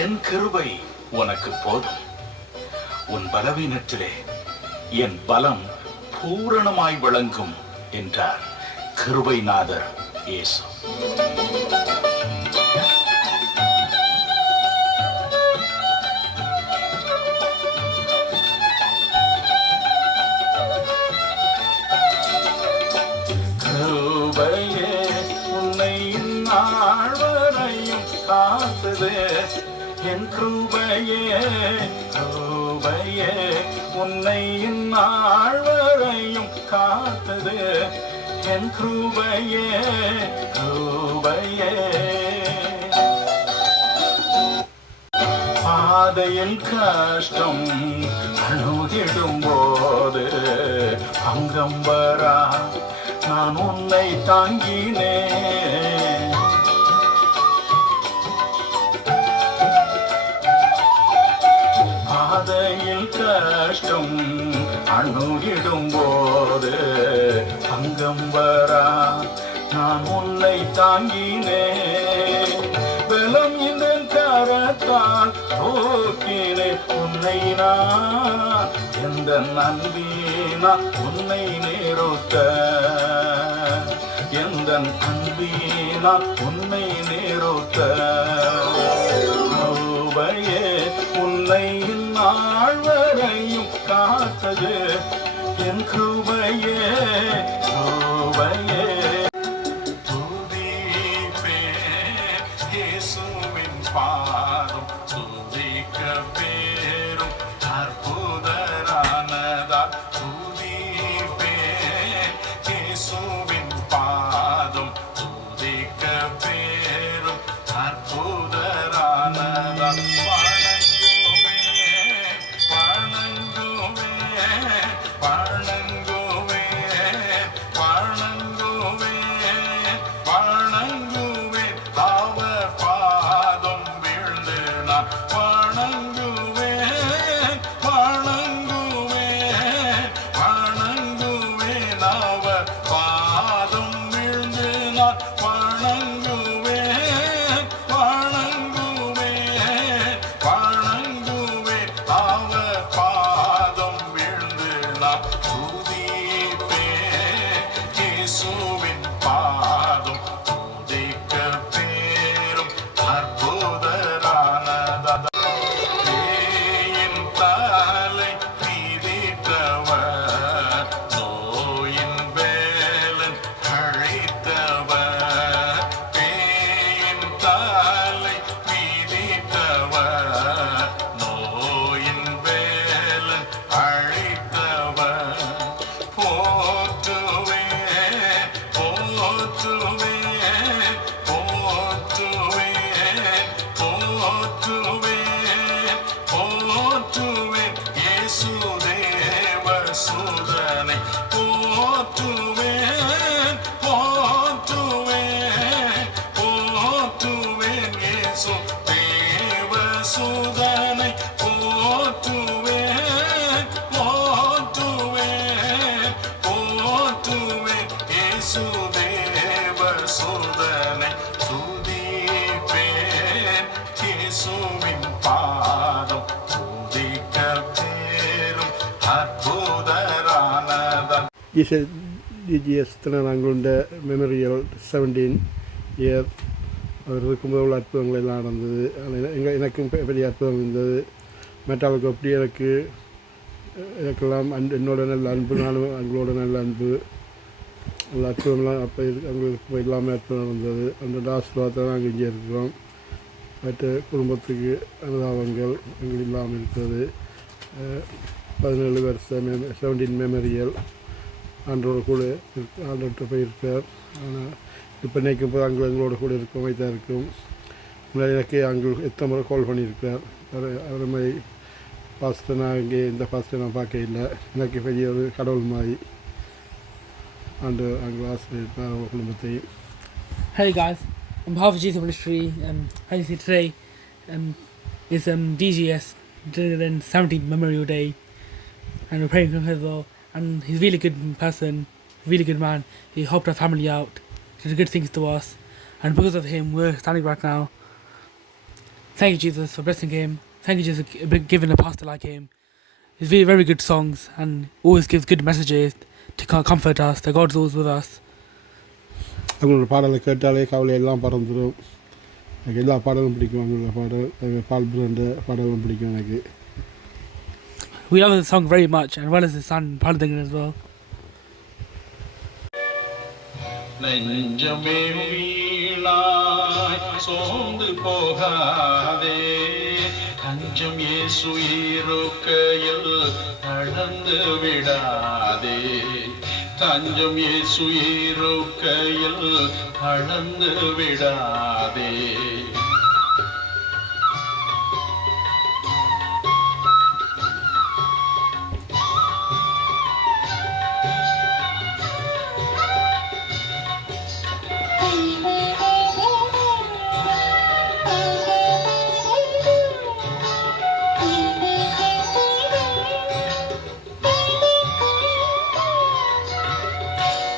என் கிருபை உனக்கு போதும். உன் பலவீனத்திலே என் பலம் பூரணமாய் விளங்கும் என்றார் கிருபைநாதர் இயேசு. கிருபையே உன்னை நாள்வரையும் காத்தது, என் கிருபையே கிருபையே உன்னை நாள்வரையும் காத்தது, என் கிருபையே கிருபையே. பாதையில் கஷ்டம் அணுகிடும் போது அங்கம் வரா நான் உன்னை தாங்கினேன். பாதையில் கஷ்டம் அணுகிடும் போது அங்கம் வரா நான் உன்னை தாங்கினேன். பலம் இந்த கரத்தால் தூக்கினேன் உன்னை நான், எந்த நன்பினா உன்னை நிறுத்த, எந்த அன்பினா உன்னை நிறுத்த. கிருபையே உன்னை நாள் வரையும் காத்தது, என் கிருபையே கிருபையே. பாரும் துதிக்க பேரும் அற்புதரானதா, துதிப்பே இயேசுவின் பாதம் துதிக்க பேரும் அற்புதரானதா. வணங்குவே வணங்குவே வணங்குவே வணங்குவே அவர் பாதம் வீழ்ந்து நான் வணங்குவேன் வணங்குவேன் வணங்குவேன் அவர் பாதம் வீழ்ந்து நான் வணங்குவேன் வணங்குவேன் வணங்குவேன் அவர் பாதம் வீழ்ந்து நான் துதிப்பேன் இயேசுவின் பாதம் துதிக்க பேரும் அற்புதரானதா. பேயின் தலை மிதித்தவர், நோயின் வேலன் அழைத்தவர். பேயின் தலை மிதித்தவர், நோயின் வேலன் அழைத்தவர். போற்றுவே போற்றுவே போற்றுவே போற்றுவே போற்றுவே இயேசு தேவ சுதனை போற்றுவேன் போற்றுவேன் போற்றுவேன் இயேசு தேவ சுதனை போற்றுவேன் போற்றுவேன் போற்றுவேன் இயேசு தேவ சுதனை துதிப்பேன் இயேசுவின் பாதம் துதிக்க பேரும் அற்புதரானதா. DGS திருநாங்களுடைய மெமரியல் 17 இயர் அவர் இருக்கும்போது உள்ள அற்புதங்கள் எல்லாம் நடந்தது. எனக்கும் பெரிய அற்புதம் இருந்தது. மெட்டாவுக்கு அப்படி எனக்கெல்லாம் என்னோட நல்ல அன்பு, நானும் அவங்களோட நல்ல அன்பு, நல்ல அற்புதம்லாம் அப்போ அவங்களுக்கு எல்லாமே அற்புதம் நடந்தது. அந்த ஆசீர்வாதத்தை நாங்கள் இங்கே இருக்கிறோம். மற்ற குடும்பத்துக்கு அனுதாபங்கள் எங்கள் இல்லாமல் இருக்கிறது. 17 வருஷம் 17 மெமரியல் ஆண்டோட கூட ஆண்டோட்ட போயிருக்கார். ஆனால் இப்போ நினைக்கும் போது அங்கே எங்களோட கூட இருக்கும் வைத்தான் இருக்கும். எனக்கு அங்கே எத்தனை முறை கால் பண்ணியிருக்கார். அவரை மாதிரி பாஸ்டர் நான் இங்கே இந்த பாஸ்டர் நான் பார்க்க இல்லை. எனக்கு பெரிய ஒரு கடவுள் மாதிரி ஆண்டு அங்கே ஆசிரியர் குடும்பத்தையும். Hey guys, on behalf of Jesus Ministry, how you see today is DGS 17th Memorial Day, and we're praying for him as well. And he's a really good person, really good man. He helped our family out, did good things to us, and because of him, we're standing right now. Thank you, Jesus, for blessing him. Thank you, Jesus, for giving a pastor like him. He's very, very good songs and always gives good messages to comfort us, that God's always with us. அவங்களோட பாடலை கேட்டாலே கவலை எல்லாம் பறந்துடும். எனக்கு எல்லா பாடலும் பிடிக்கும். அவங்களோட பாடல் பால் பிராண்ட பாடலும் பிடிக்கும் எனக்கு. We love the song very much, as well as his son, Paul Dingman, as well. நெஞ்சமே வீணாய் சோர்ந்து போகாதே, தஞ்சம் இயேசு இருக்கையில் தளர்ந்து விடாதே, தஞ்சம் இயேசு இருக்கையில் தளர்ந்து விடாதே.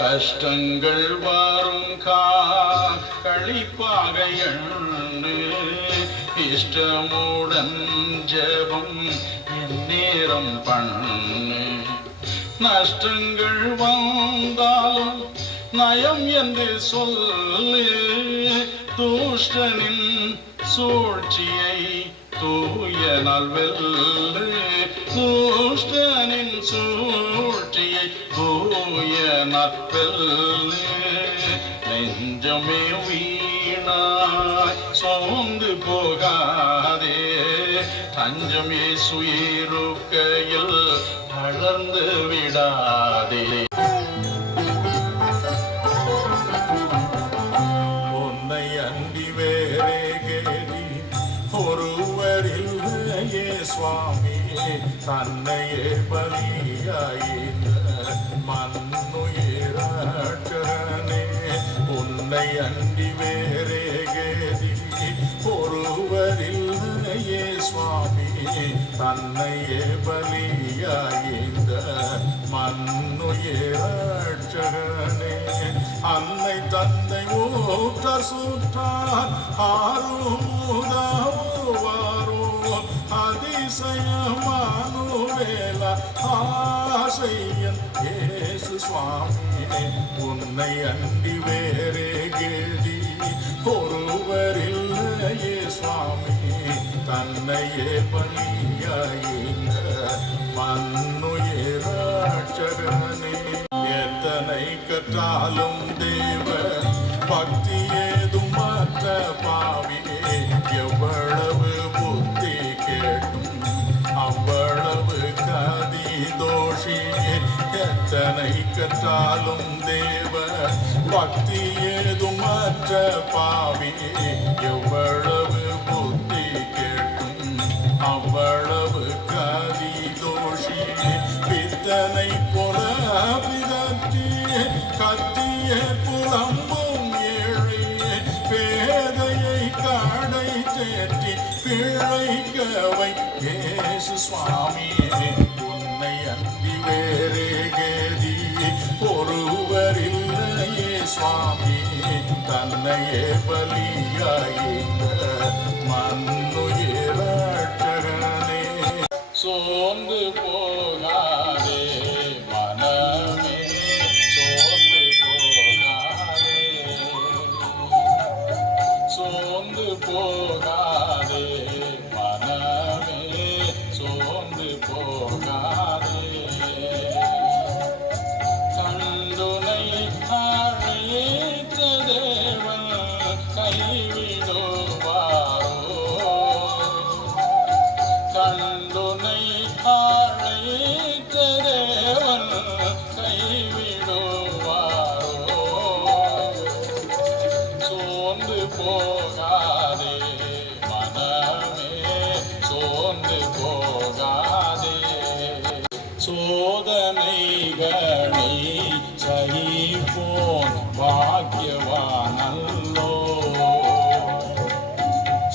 கஷ்டங்கள் வரும் களிப்பாக எண்ணு, இஷ்டமுடன் ஜெபம் என் நேரம் பண்ணு. நஷ்டங்கள் வந்தாலும் நயம் என்று சொல்லு, துஷ்டனின் சூழ்ச்சியை தூயனால் வெல்லு, துஷ்டனின் சூழ்ச்சியை தூயனால் வெல்லு. நெஞ்சமே வீணாய் சோர்ந்து போகாதே, தஞ்சம் இயேசு இருக்கையில் தளர்ந்து விடாதே. உன்னை அண்டி வேறே கேடி ஒருவரில்லையே சுவாமி, தன்னையே பலியாயின மண்ணுயிராட்டனே. உன்னை அண்டி வேறே கேடி ஒருவரில்லையே சுவாமி, தன்னையே பலியாயிந்த மண்ணுயிராட்டனே. அன்னை தன்னை ஊற்ற சுற்றார் ஆரும் உதவுவாரோ, அதிசயமானுவேல ஆசையன் இயேசு சுவாமியே. உன்னை அண்டி வேறே கேடி ஒருவரில்லையே சுவாமி, தன்னையே பலியாயின மண்ணுயிராட்சகனே. எத்தனை கற்றாலும் தேவ பக்தி ஏதும் மற்ற பாவியே, எவ்வளவு புத்தி கேட்டும் அவ்வளவு கதி தோஷியே. எத்தனை கற்றாலும் தேவ பக்தி ஏதும் மற்ற பாவியே, எவ்வளவு புத்தி கேட்டும் அவ்வளவு கதி தோஷியே. பித்தனை போல பிதற்றி கத்திய புலம்பும் ஏழே, பேதையை காடை தேற்றி பிழைக்கவை இயேசு சுவாமியே. உன்னை அண்டி வேறே கேதி ஒருவரில்லையே சுவாமி, தன்னையே பலியாயின மண்ணுயிராட்டகனே. சோர்ந்து போகாதே மனமே, சோர்ந்து போகாதே, சோர்ந்து போகாதே மனமே, சோர்ந்து போகாதே. கண்டுனை அழைத்த தேவன் கைவிடுவாரோ, கண்டுனை அழைத்த தேவன் கைவிடுவாரோ. சோர்ந்து போகாதே மனமே, சோர்ந்து போகாதே. சோதனைகளை சகிப்போன் பாக்கியவானல்லோ,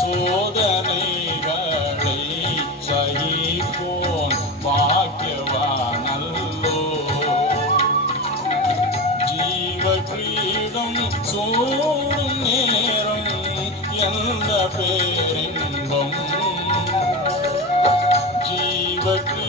சோதனைகளை சகிப்போன் பாக்கியவானல்லோ. ஜீவ கிரீடம் சூடும் நேரம் எந்த பேரின்போ, ஜீவ